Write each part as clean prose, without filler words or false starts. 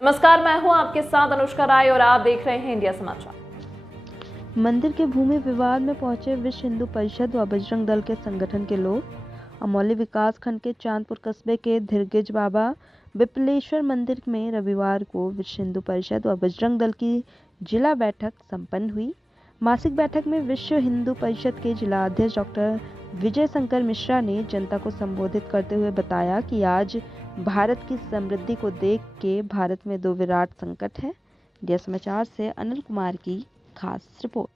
नमस्कार, मैं हूं आपके साथ अनुष्का राय और आप देख रहे हैं इंडिया समाचार। मंदिर के भूमि विवाद में पहुंचे विश्व हिंदू परिषद व बजरंग दल के संगठन के लोग अमौली विकास खंड के चांदपुर कस्बे के धीरगिज बाबा विपलेश्वर मंदिर में रविवार को विश्व हिंदू परिषद व बजरंग दल की जिला बैठक संपन्न हुई। मासिक बैठक में विश्व हिंदू परिषद के जिला अध्यक्ष डॉक्टर विजय शंकर मिश्रा ने जनता को संबोधित करते हुए बताया कि आज भारत की समृद्धि को देख के भारत में दो विराट संकट है। इंडिया समाचार से अनिल कुमार की खास रिपोर्ट।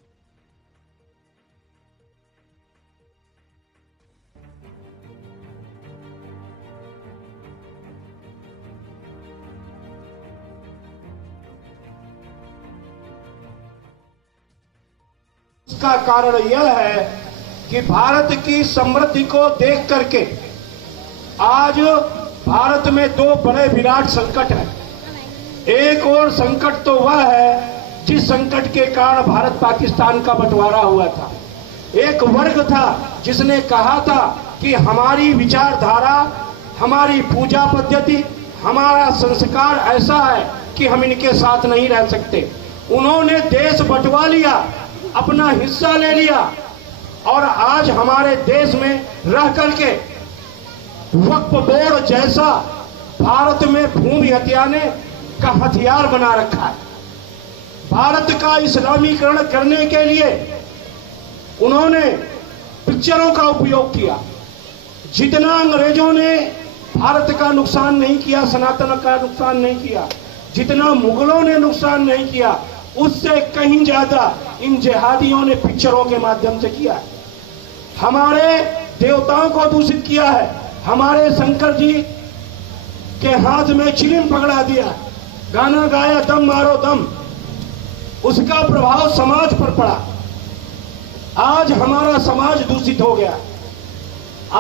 इसका कारण यह है कि भारत की समृद्धि को देख करके आज भारत में दो बड़े विराट संकट हैं। एक और संकट तो वह है जिस संकट के कारण भारत पाकिस्तान का बंटवारा हुआ था। एक वर्ग था जिसने कहा था कि हमारी विचारधारा, हमारी पूजा पद्धति, हमारा संस्कार ऐसा है कि हम इनके साथ नहीं रह सकते। उन्होंने देश बंटवा लिया, अपना हिस्सा ले लिया और आज हमारे देश में रह करके वक्फ बोर्ड जैसा भारत में भूमि हथियाने का हथियार बना रखा है। भारत का इस्लामीकरण करने के लिए उन्होंने पिक्चरों का उपयोग किया। जितना अंग्रेजों ने भारत का नुकसान नहीं किया, सनातन का नुकसान नहीं किया, जितना मुगलों ने नुकसान नहीं किया, उससे कहीं ज्यादा इन जिहादियों ने पिक्चरों के माध्यम से किया है। हमारे देवताओं को दूषित किया है, हमारे शंकर जी के हाथ में चिलिम पकड़ा दिया, गाना गाया दम मारो दम, उसका प्रभाव समाज पर पड़ा। आज हमारा समाज दूषित हो गया।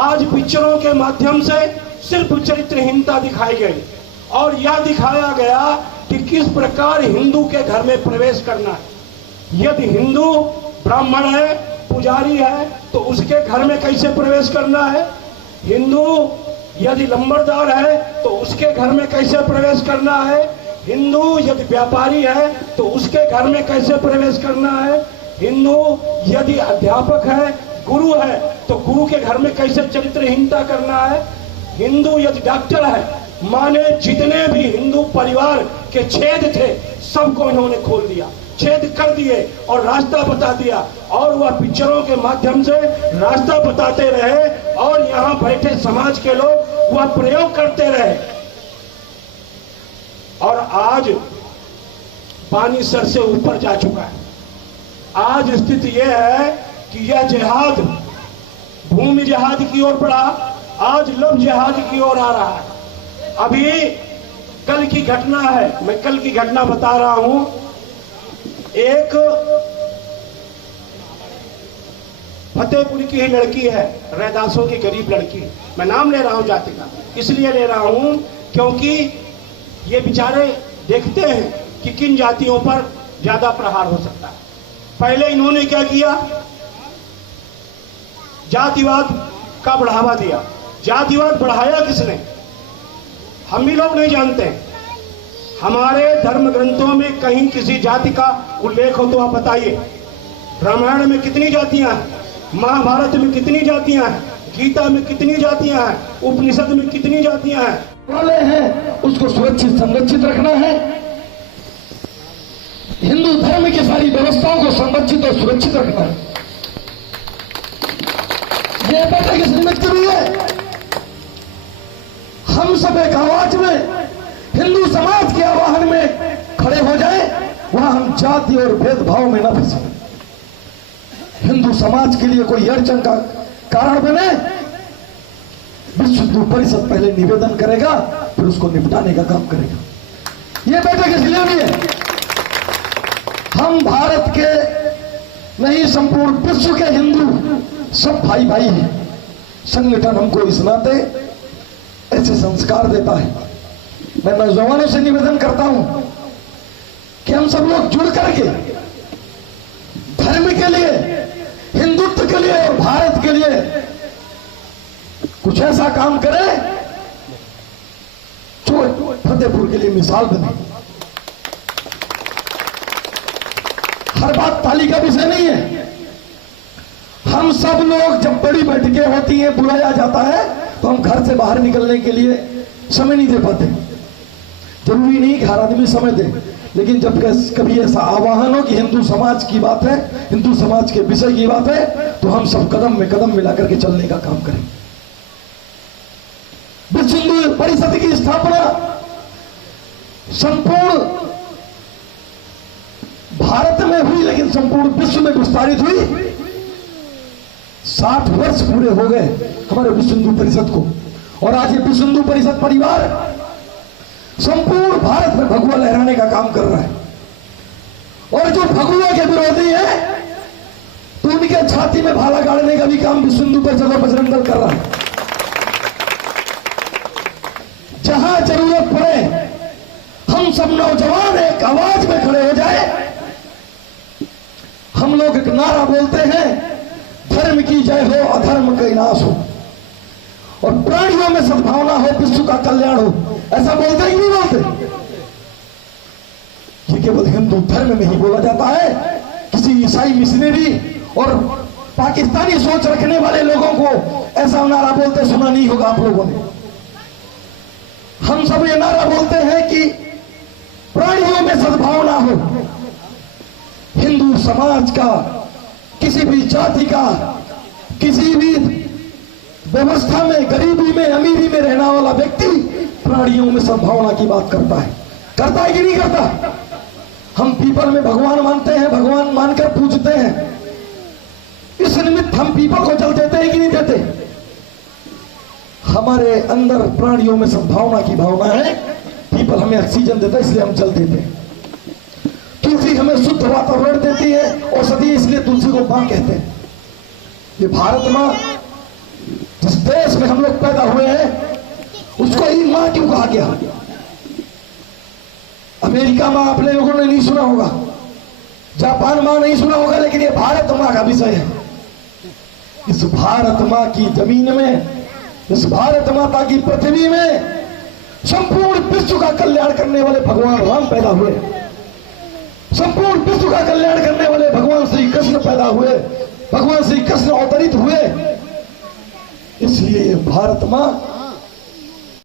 आज पिक्चरों के माध्यम से सिर्फ चरित्रहीनता दिखाई गई और यह दिखाया गया कि किस प्रकार हिंदू के घर में प्रवेश करना है। यदि हिंदू ब्राह्मण है, पुजारी है, तो उसके घर में कैसे प्रवेश करना है। हिंदू यदि लंबरदार है तो उसके घर में कैसे प्रवेश करना है। हिंदू यदि व्यापारी है तो उसके घर में कैसे प्रवेश करना है। हिंदू यदि अध्यापक है, गुरु है, तो गुरु के घर में कैसे चरित्रहीनता करना है। हिंदू यदि डॉक्टर है, माने जितने भी हिंदू परिवार के छेद थे सबको इन्होंने खोल दिया, छेद कर दिए और रास्ता बता दिया। और वह पिक्चरों के माध्यम से रास्ता बताते रहे और यहाँ बैठे समाज के लोग वह प्रयोग करते रहे। और आज पानी सर से ऊपर जा चुका है। आज स्थिति यह है कि यह जिहाद भूमि जिहाद की ओर बढ़ा, आज लव जिहाद की ओर आ रहा है। अभी कल की घटना है, मैं कल की घटना बता रहा हूं। एक फतेहपुर की ही लड़की है, रैदासों की गरीब लड़की। मैं नाम ले रहा हूं जाति का, इसलिए ले रहा हूं क्योंकि ये बेचारे देखते हैं कि किन जातियों पर ज्यादा प्रहार हो सकता है। पहले इन्होंने क्या किया, जातिवाद का बढ़ावा दिया। जातिवाद बढ़ाया किसने, हम भी लोग नहीं जानते। हमारे धर्म ग्रंथों में कहीं किसी जाति का उल्लेख हो तो आप बताइए। रामायण में कितनी जातियां हैं, महाभारत में कितनी जातियां हैं, गीता में कितनी जातियां हैं, उपनिषद में कितनी जातियां हैं। वाले हैं उसको सुरक्षित संरक्षित रखना है। हिंदू धर्म की सारी व्यवस्थाओं को संरक्षित और सुरक्षित रखना है। यह बैठक इस निमित्त भी है, हम सब एक आवाज में हिंदू समाज के आह्वान में खड़े हो जाए, वहां हम जाति और भेदभाव में न फंसे। हिंदू समाज के लिए कोई अड़चन का कारण बने, विश्व हिंदू परिषद पहले निवेदन करेगा, फिर उसको निपटाने का काम करेगा। यह बैठक इसलिए भी है, हम भारत के नहीं संपूर्ण विश्व के हिंदू सब भाई भाई हैं। संगठन हमको इस नाते ऐसे संस्कार देता है। मैं नौजवानों से निवेदन करता हूं कि हम सब लोग जुड़ करके धर्म के लिए, हिंदुत्व के लिए और भारत के लिए कुछ ऐसा काम करें जो फतेहपुर के लिए मिसाल बने। हर बात ताली का विषय नहीं है। हम सब लोग जब बड़ी बैठकें होती हैं, बुलाया जाता है, तो हम घर से बाहर निकलने के लिए समय नहीं दे पाते। जरूरी नहीं कि हर आदमी समय दे, लेकिन जब कभी ऐसा आह्वान हो कि हिंदू समाज की बात है, हिंदू समाज के विषय की बात है, तो हम सब कदम में कदम मिलाकर के चलने का काम करें। विश्व हिंदू परिषद की स्थापना संपूर्ण भारत में हुई, लेकिन संपूर्ण विश्व में विस्तारित हुई। 60 वर्ष पूरे हो गए हमारे विश्व हिंदू परिषद को, और आज ये विश्व हिंदू परिषद परिवार संपूर्ण भारत में भगवा लहराने का काम कर रहा है। और जो भगवा के विरोधी है, तो उनके छाती में भाला गाड़ने का भी काम विश्व हिंदू परिषद और बजरंग दल कर रहा है। जहां जरूरत पड़े हम सब नौजवान एक आवाज में खड़े हो जाए। हम लोग एक नारा बोलते हैं, धर्म की जय हो, अधर्म का विनाश हो, और प्राणियों में सद्भावना हो, विश्व का कल्याण हो। ऐसा बोलते ही नहीं बोलते। ये केवल हिंदू धर्म में ही बोला जाता है। किसी ईसाई मिशनरी और पाकिस्तानी सोच रखने वाले लोगों को ऐसा नारा बोलते सुना नहीं होगा आप लोगों ने। हम सब ये नारा बोलते हैं कि प्राणियों में सद्भावना हो। हिंदू समाज का, किसी भी जाति का, किसी भी व्यवस्था में, गरीबी में, अमीरी में रहने वाला व्यक्ति प्राणियों में सद्भावना की बात करता है कि नहीं करता? हम पीपल में भगवान मानते हैं, भगवान मानकर पूजते हैं। इस निमित्त हम पीपल को जल देते हैं कि नहीं देते? हमारे अंदर प्राणियों में सद्भावना की भावना है। पीपल हमें ऑक्सीजन देता है, इसलिए हम जल देते हैं। तुलसी हमें शुद्ध वातावरण देती है, औषधि, इसलिए तुलसी को मां कहते हैं। ये भारत मां, जिस देश में हम लोग पैदा हुए हैं, उसको ही मां क्यों कहा गया? अमेरिका मां आपने लोगों ने नहीं सुना होगा, जापान मां नहीं सुना होगा, लेकिन ये भारत मां का विषय है। इस भारत मां की जमीन में, इस भारत माता की पृथ्वी में संपूर्ण विश्व का कल्याण करने वाले भगवान राम पैदा हुए। संपूर्ण विश्व का कल्याण करने वाले भगवान श्री कृष्ण पैदा हुए, भगवान श्री कृष्ण अवतरित हुए। इसलिए भारत मां